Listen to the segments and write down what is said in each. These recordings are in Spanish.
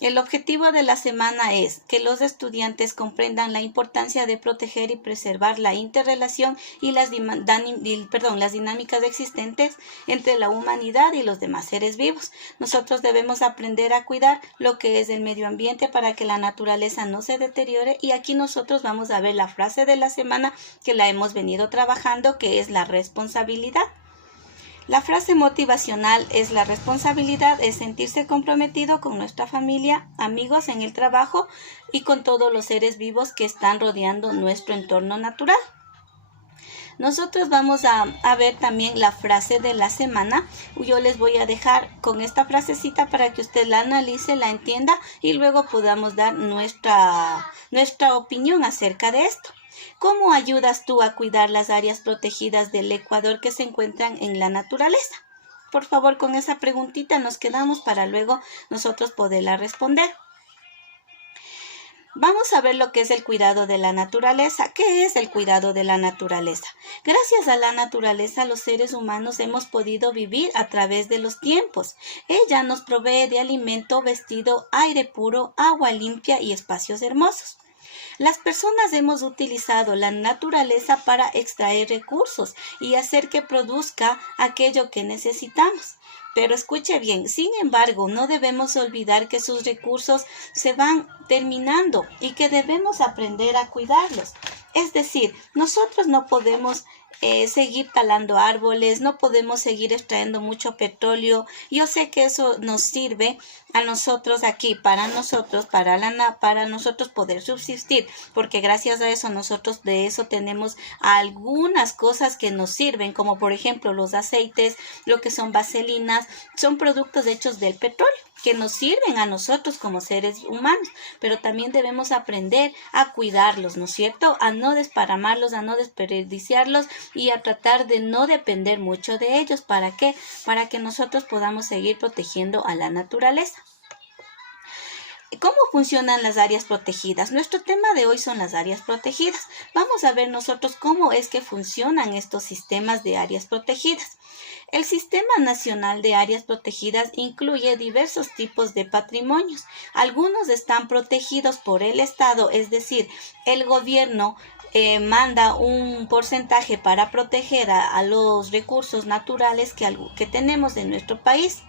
El objetivo de la semana es que los estudiantes comprendan la importancia de proteger y preservar la interrelación y las dinámicas existentes entre la humanidad y los demás seres vivos. Nosotros debemos aprender a cuidar lo que es el medio ambiente para que la naturaleza no se deteriore, y aquí nosotros vamos a ver la frase de la semana que la hemos venido trabajando, que es la responsabilidad. La frase motivacional es: la responsabilidad es sentirse comprometido con nuestra familia, amigos, en el trabajo y con todos los seres vivos que están rodeando nuestro entorno natural. Nosotros vamos a ver también la frase de la semana. Yo les voy a dejar con esta frasecita para que usted la analice, la entienda y luego podamos dar nuestra opinión acerca de esto. ¿Cómo ayudas tú a cuidar las áreas protegidas del Ecuador que se encuentran en la naturaleza? Por favor, con esa preguntita nos quedamos para luego nosotros poderla responder. Vamos a ver lo que es el cuidado de la naturaleza. ¿Qué es el cuidado de la naturaleza? Gracias a la naturaleza, los seres humanos hemos podido vivir a través de los tiempos. Ella nos provee de alimento, vestido, aire puro, agua limpia y espacios hermosos. Las personas hemos utilizado la naturaleza para extraer recursos y hacer que produzca aquello que necesitamos. Pero escuche bien, sin embargo, no debemos olvidar que sus recursos se van terminando y que debemos aprender a cuidarlos. Es decir, nosotros no podemos seguir talando árboles, no podemos seguir extrayendo mucho petróleo. Yo sé que eso nos sirve a nosotros aquí, para nosotros poder subsistir, porque gracias a eso nosotros de eso tenemos algunas cosas que nos sirven, como por ejemplo los aceites, lo que son vaselinas, son productos hechos del petróleo que nos sirven a nosotros como seres humanos, pero también debemos aprender a cuidarlos, ¿no es cierto? A no desparramarlos, a no desperdiciarlos y a tratar de no depender mucho de ellos. ¿Para qué? Para que nosotros podamos seguir protegiendo a la naturaleza. ¿Cómo funcionan las áreas protegidas? Nuestro tema de hoy son las áreas protegidas. Vamos a ver nosotros cómo es que funcionan estos sistemas de áreas protegidas. El Sistema Nacional de Áreas Protegidas incluye diversos tipos de patrimonios. Algunos están protegidos por el Estado, es decir, el gobierno manda un porcentaje para proteger a los recursos naturales que tenemos en nuestro país.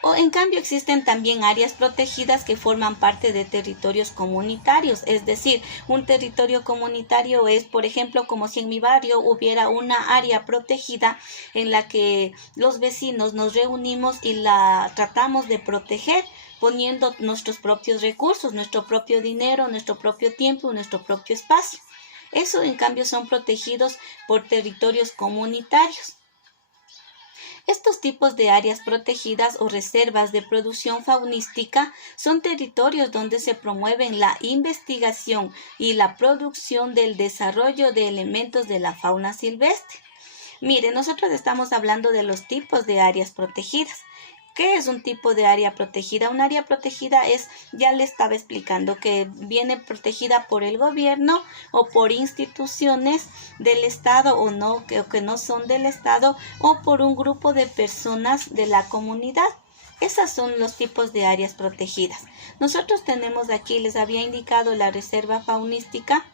O en cambio existen también áreas protegidas que forman parte de territorios comunitarios, es decir, un territorio comunitario es, por ejemplo, como si en mi barrio hubiera una área protegida en la que los vecinos nos reunimos y la tratamos de proteger poniendo nuestros propios recursos, nuestro propio dinero, nuestro propio tiempo, nuestro propio espacio. Eso en cambio son protegidos por territorios comunitarios. Estos tipos de áreas protegidas o reservas de producción faunística son territorios donde se promueven la investigación y la producción del desarrollo de elementos de la fauna silvestre. Mire, nosotros estamos hablando de los tipos de áreas protegidas. ¿Qué es un tipo de área protegida? Un área protegida es, ya le estaba explicando, que viene protegida por el gobierno o por instituciones del Estado o no, que no son del Estado, o por un grupo de personas de la comunidad. Esos son los tipos de áreas protegidas. Nosotros tenemos aquí, les había indicado, la reserva faunística,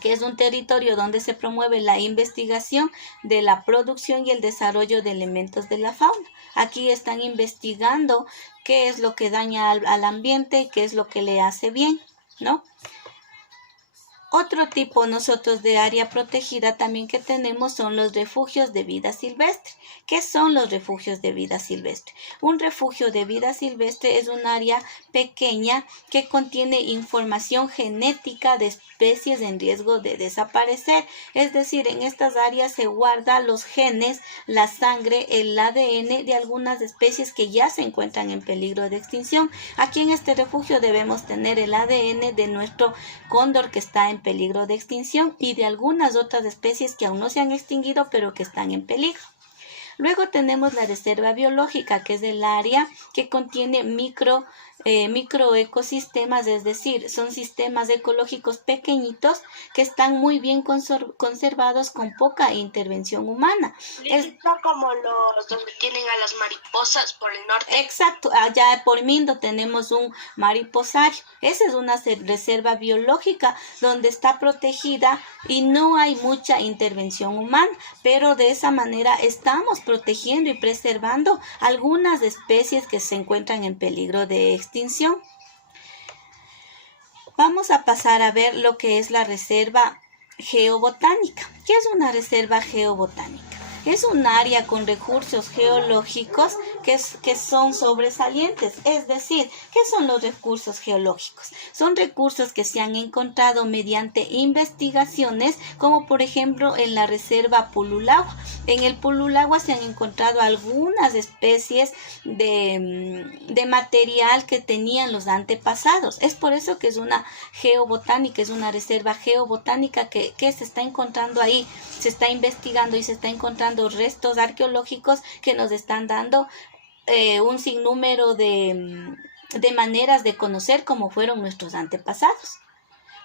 que es un territorio donde se promueve la investigación de la producción y el desarrollo de elementos de la fauna. Aquí están investigando qué es lo que daña al ambiente, qué es lo que le hace bien, ¿no? Otro tipo nosotros de área protegida también que tenemos son los refugios de vida silvestre. ¿Qué son los refugios de vida silvestre? Un refugio de vida silvestre es un área pequeña que contiene información genética de especies en riesgo de desaparecer. Es decir, en estas áreas se guardan los genes, la sangre, el ADN de algunas especies que ya se encuentran en peligro de extinción. Aquí en este refugio debemos tener el ADN de nuestro cóndor que está en peligro de extinción y de algunas otras especies que aún no se han extinguido pero que están en peligro. Luego tenemos la reserva biológica, que es el área que contiene microecosistemas, es decir, son sistemas ecológicos pequeñitos que están muy bien conservados con poca intervención humana. Es como los donde tienen a las mariposas por el norte. Exacto, allá por Mindo tenemos un mariposario. Esa es una reserva biológica donde está protegida y no hay mucha intervención humana, pero de esa manera estamos protegiendo y preservando algunas especies que se encuentran en peligro de extinción. Vamos a pasar a ver lo que es la reserva geobotánica. ¿Qué es una reserva geobotánica? Es un área con recursos geológicos que son sobresalientes. Es decir, ¿qué son los recursos geológicos? Son recursos que se han encontrado mediante investigaciones, como por ejemplo en la reserva Pululagua. En el Pululagua se han encontrado algunas especies de material que tenían los antepasados. Es por eso que es una geobotánica, es una reserva geobotánica que se está encontrando ahí. Se está investigando y se está encontrando restos arqueológicos que nos están dando un sinnúmero de maneras de conocer cómo fueron nuestros antepasados.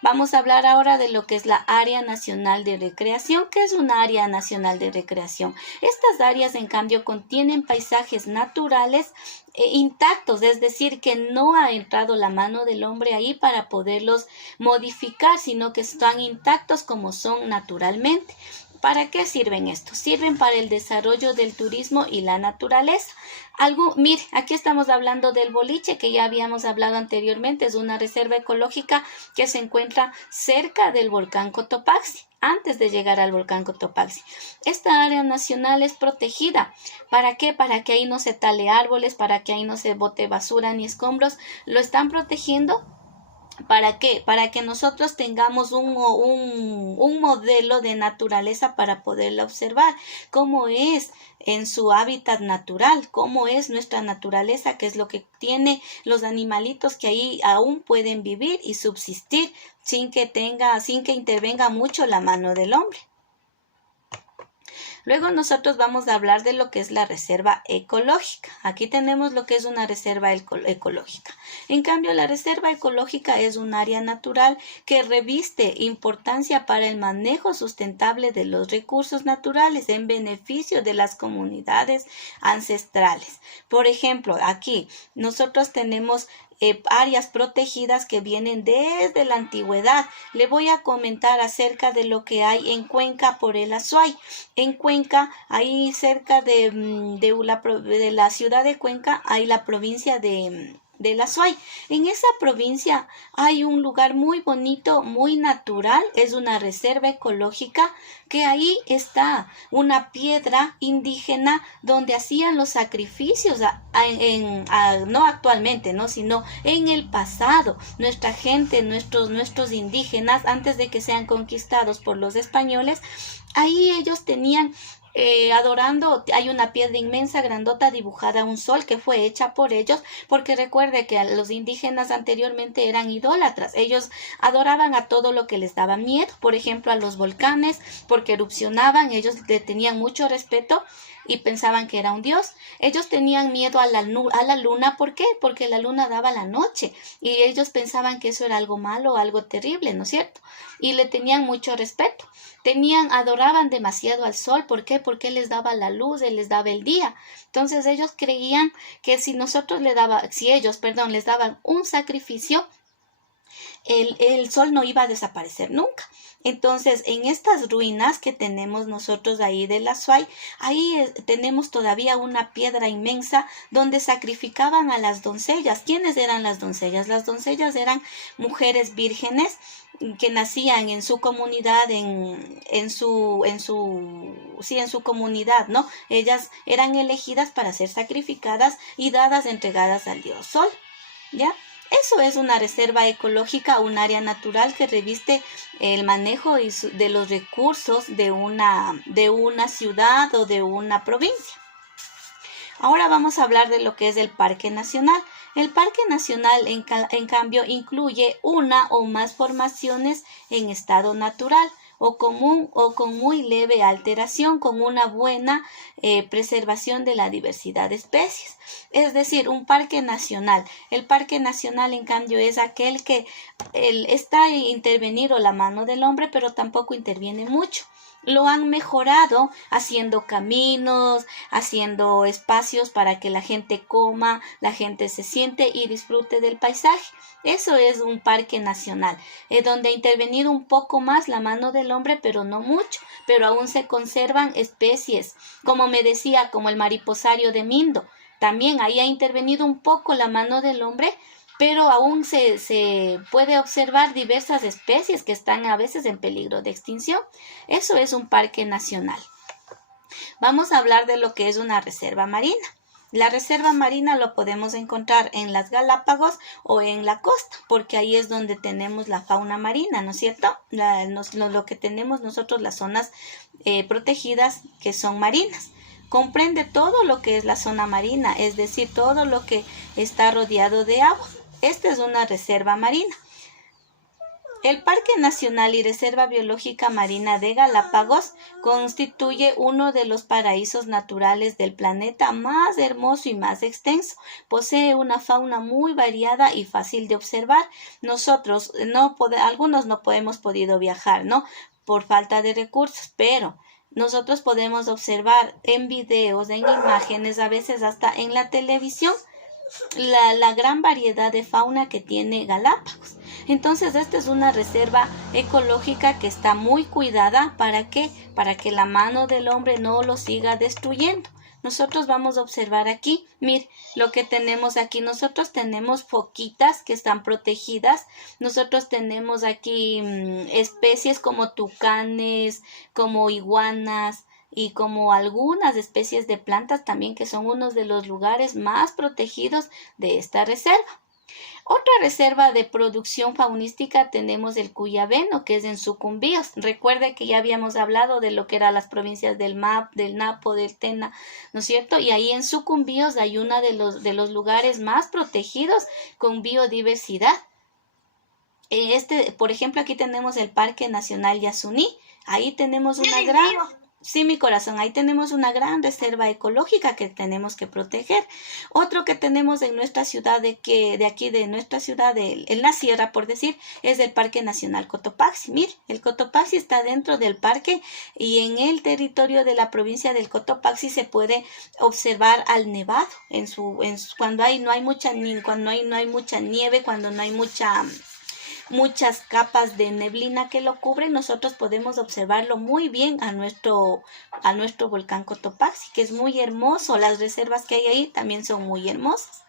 Vamos a hablar ahora de lo que es la Área Nacional de Recreación. ¿Qué es una área nacional de recreación? Estas áreas, en cambio, contienen paisajes naturales intactos, es decir, que no ha entrado la mano del hombre ahí para poderlos modificar, sino que están intactos como son naturalmente. ¿Para qué sirven estos? Sirven para el desarrollo del turismo y la naturaleza. Mire, aquí estamos hablando del boliche que ya habíamos hablado anteriormente. Es una reserva ecológica que se encuentra cerca del volcán Cotopaxi, antes de llegar al volcán Cotopaxi. Esta área nacional es protegida. ¿Para qué? Para que ahí no se tale árboles, para que ahí no se bote basura ni escombros. Lo están protegiendo. ¿Para qué? Para que nosotros tengamos un modelo de naturaleza para poderla observar, cómo es en su hábitat natural, cómo es nuestra naturaleza, qué es lo que tiene los animalitos que ahí aún pueden vivir y subsistir sin que intervenga mucho la mano del hombre. Luego nosotros vamos a hablar de lo que es la reserva ecológica. Aquí tenemos lo que es una reserva ecológica. En cambio, la reserva ecológica es un área natural que reviste importancia para el manejo sustentable de los recursos naturales en beneficio de las comunidades ancestrales. Por ejemplo, aquí nosotros tenemos áreas protegidas que vienen desde la antigüedad. Le voy a comentar acerca de lo que hay en Cuenca por el Azuay. En Cuenca, ahí cerca de la ciudad de Cuenca, hay la provincia del Azuay. En esa provincia hay un lugar muy bonito, muy natural, es una reserva ecológica, que ahí está una piedra indígena donde hacían los sacrificios, no actualmente, ¿no? Sino en el pasado. Nuestra gente, nuestros indígenas, antes de que sean conquistados por los españoles, ahí ellos tenían adorando, hay una piedra inmensa, grandota, dibujada un sol que fue hecha por ellos, porque recuerde que los indígenas anteriormente eran idólatras. Ellos adoraban a todo lo que les daba miedo, por ejemplo a los volcanes, porque erupcionaban, ellos le tenían mucho respeto y pensaban que era un dios. Ellos tenían miedo a la luna. ¿Por qué? Porque la luna daba la noche y ellos pensaban que eso era algo malo, algo terrible, ¿no es cierto? Y le tenían mucho respeto. Adoraban demasiado al sol. ¿Por qué? Porque él les daba la luz, él les daba el día. Entonces ellos creían que si ellos les daban un sacrificio, el sol no iba a desaparecer nunca. Entonces, en estas ruinas que tenemos nosotros ahí del Azuay, ahí tenemos todavía una piedra inmensa donde sacrificaban a las doncellas. ¿Quiénes eran las doncellas? Las doncellas eran mujeres vírgenes que nacían en su comunidad, en su comunidad, ¿no? Ellas eran elegidas para ser sacrificadas y entregadas al dios Sol, ¿ya? Eso es una reserva ecológica, un área natural que reviste el manejo de los recursos de una ciudad o de una provincia. Ahora vamos a hablar de lo que es el Parque Nacional. El Parque Nacional, en cambio, incluye una o más formaciones en estado natural. o con muy leve alteración, con una buena preservación de la diversidad de especies. Es decir, un parque nacional. El parque nacional, en cambio, es aquel que está intervenido la mano del hombre, pero tampoco interviene mucho. Lo han mejorado haciendo caminos, haciendo espacios para que la gente coma, la gente se siente y disfrute del paisaje. Eso es un parque nacional, donde ha intervenido un poco más la mano del hombre, pero no mucho, pero aún se conservan especies, como me decía, como el mariposario de Mindo. También ahí ha intervenido un poco la mano del hombre, pero aún se puede observar diversas especies que están a veces en peligro de extinción. Eso es un parque nacional. Vamos a hablar de lo que es una reserva marina. La reserva marina lo podemos encontrar en las Galápagos o en la costa, porque ahí es donde tenemos la fauna marina, ¿no es cierto? Lo que tenemos nosotros, las zonas protegidas que son marinas. Comprende todo lo que es la zona marina, es decir, todo lo que está rodeado de agua. Esta es una reserva marina. El Parque Nacional y Reserva Biológica Marina de Galápagos constituye uno de los paraísos naturales del planeta más hermoso y más extenso. Posee una fauna muy variada y fácil de observar. Nosotros, algunos no hemos podido viajar, ¿no? Por falta de recursos, pero nosotros podemos observar en videos, en imágenes, a veces hasta en la televisión, la gran variedad de fauna que tiene Galápagos. Entonces, esta es una reserva ecológica que está muy cuidada. ¿Para qué? Para que la mano del hombre no lo siga destruyendo. Nosotros vamos a observar aquí, mire lo que tenemos aquí. Nosotros tenemos foquitas que están protegidas. Nosotros tenemos aquí especies como tucanes, como iguanas, y como algunas especies de plantas también, que son uno de los lugares más protegidos de esta reserva. Otra reserva de producción faunística tenemos el Cuyabeno, que es en Sucumbíos. Recuerde que ya habíamos hablado de lo que eran las provincias del Napo, del Tena, ¿no es cierto? Y ahí en Sucumbíos hay uno de los lugares más protegidos con biodiversidad. Por ejemplo, aquí tenemos el Parque Nacional Yasuní. Ahí tenemos una gran... Sí, mi corazón, ahí tenemos una gran reserva ecológica que tenemos que proteger. Otro que tenemos en nuestra ciudad, en la sierra, por decir, es el Parque Nacional Cotopaxi. Mire, el Cotopaxi está dentro del parque y en el territorio de la provincia del Cotopaxi se puede observar al nevado cuando no hay mucha nieve, cuando no hay muchas capas de neblina que lo cubren. Nosotros podemos observarlo muy bien a nuestro volcán Cotopaxi, que es muy hermoso. Las reservas que hay ahí también son muy hermosas,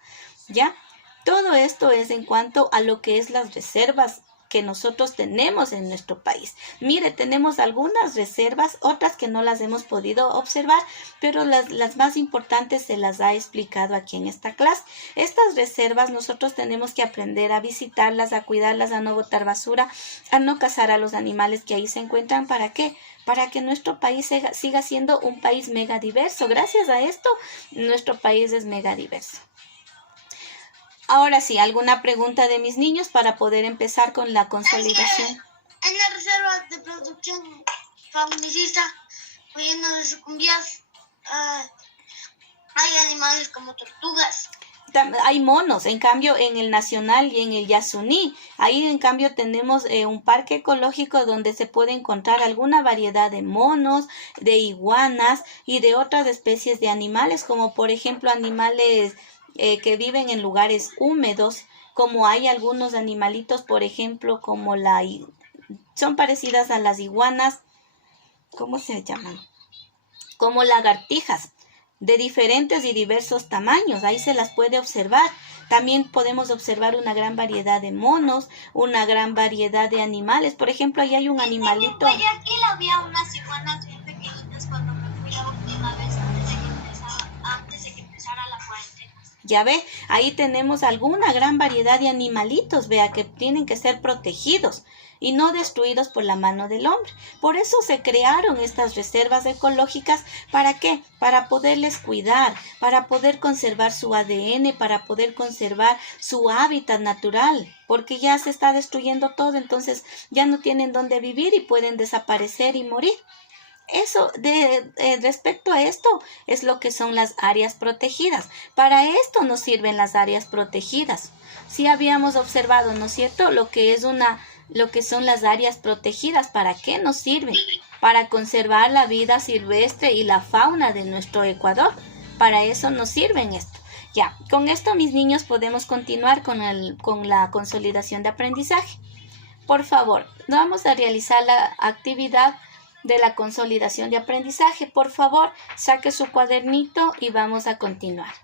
¿ya? Todo esto es en cuanto a lo que es las reservas que nosotros tenemos en nuestro país. Mire, tenemos algunas reservas, otras que no las hemos podido observar, pero las más importantes se las ha explicado aquí en esta clase. Estas reservas nosotros tenemos que aprender a visitarlas, a cuidarlas, a no botar basura, a no cazar a los animales que ahí se encuentran. ¿Para qué? Para que nuestro país siga siendo un país mega diverso. Gracias a esto, nuestro país es mega diverso. Ahora sí, ¿alguna pregunta de mis niños para poder empezar con la consolidación? En la reserva de producción faunicista, lleno de Sucumbíos, hay animales como tortugas. Hay monos, en cambio en el Nacional y en el Yasuní, ahí en cambio tenemos un parque ecológico donde se puede encontrar alguna variedad de monos, de iguanas y de otras especies de animales, como por ejemplo animales que viven en lugares húmedos, como hay algunos animalitos, por ejemplo, son parecidas a las iguanas, ¿cómo se llaman? Como lagartijas, de diferentes y diversos tamaños, ahí se las puede observar. También podemos observar una gran variedad de monos, una gran variedad de animales. Por ejemplo, ahí hay un animalito. En Guayaquil había unas iguanas bien pequeñitas cuando me fui la última vez antes de que empezara la cuarentena. Ya ve, ahí tenemos alguna gran variedad de animalitos, vea, que tienen que ser protegidos y no destruidos por la mano del hombre. Por eso se crearon estas reservas ecológicas. ¿Para qué? Para poderles cuidar, para poder conservar su ADN, para poder conservar su hábitat natural, porque ya se está destruyendo todo, entonces ya no tienen dónde vivir y pueden desaparecer y morir. Eso, respecto a esto, es lo que son las áreas protegidas. Para esto nos sirven las áreas protegidas. Sí habíamos observado, ¿no es cierto?, lo que son las áreas protegidas. ¿Para qué nos sirven? Para conservar la vida silvestre y la fauna de nuestro Ecuador. Para eso nos sirven esto. Ya, con esto, mis niños, podemos continuar con la consolidación de aprendizaje. Por favor, vamos a realizar la actividad de la consolidación de aprendizaje. Por favor, saque su cuadernito y vamos a continuar.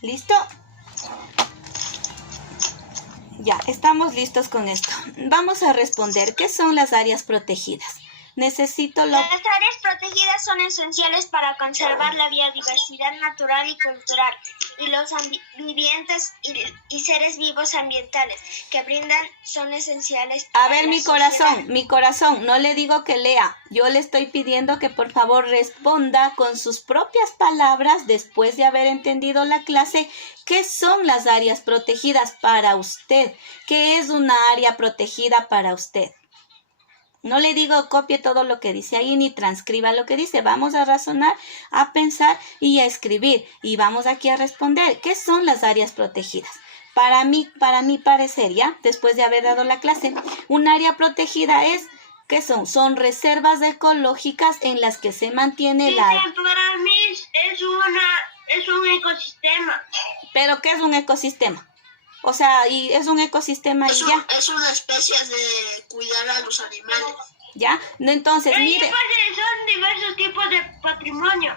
¿Listo? Ya, estamos listos con esto. Vamos a responder. ¿Qué son las áreas protegidas? Necesito Las áreas protegidas son esenciales para conservar la biodiversidad natural y cultural y los vivientes y seres vivos ambientales que brindan son esenciales. A ver, mi corazón, no le digo que lea. Yo le estoy pidiendo que por favor responda con sus propias palabras después de haber entendido la clase. ¿Qué son las áreas protegidas para usted? ¿Qué es una área protegida para usted? No le digo copie todo lo que dice ahí ni transcriba lo que dice. Vamos a razonar, a pensar y a escribir. Y vamos aquí a responder. ¿Qué son las áreas protegidas? Para mi parecer, ¿ya? Después de haber dado la clase, un área protegida es, ¿qué son? Son reservas ecológicas en las que se mantiene Para mí es un ecosistema. ¿Pero qué es un ecosistema? O sea, y es un ecosistema y ya. Es una especie de cuidar a los animales. ¿Ya? Entonces, mire. Son diversos tipos de patrimonio.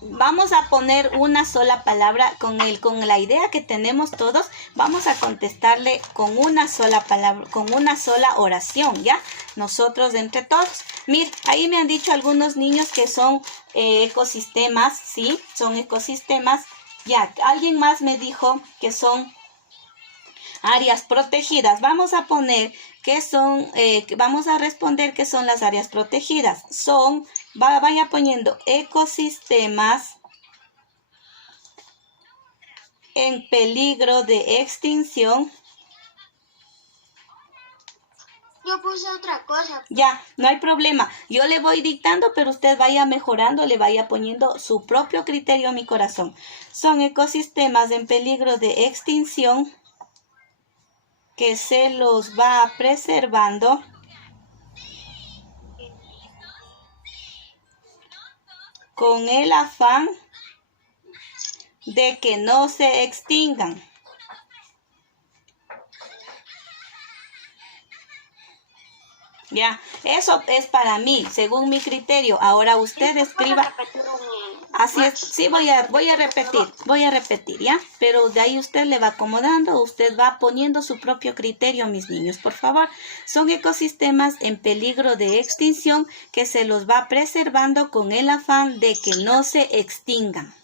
Vamos a poner una sola palabra con la idea que tenemos todos. Vamos a contestarle con una sola palabra, con una sola oración, ¿ya? Nosotros entre todos. Mire, ahí me han dicho algunos niños que son ecosistemas, ¿sí? Son ecosistemas. Ya, alguien más me dijo que son áreas protegidas. Vamos a poner que son, vamos a responder qué son las áreas protegidas. Vaya poniendo ecosistemas en peligro de extinción. Yo puse otra cosa. Ya, no hay problema. Yo le voy dictando, pero usted vaya mejorando, le vaya poniendo su propio criterio a mi corazón. Son ecosistemas en peligro de extinción que se los va preservando con el afán de que no se extingan. Ya, eso es para mí, según mi criterio. Ahora usted escriba. Así es, sí, voy a repetir, ¿ya? Pero de ahí usted le va acomodando, usted va poniendo su propio criterio, mis niños, por favor. Son ecosistemas en peligro de extinción que se los va preservando con el afán de que no se extingan.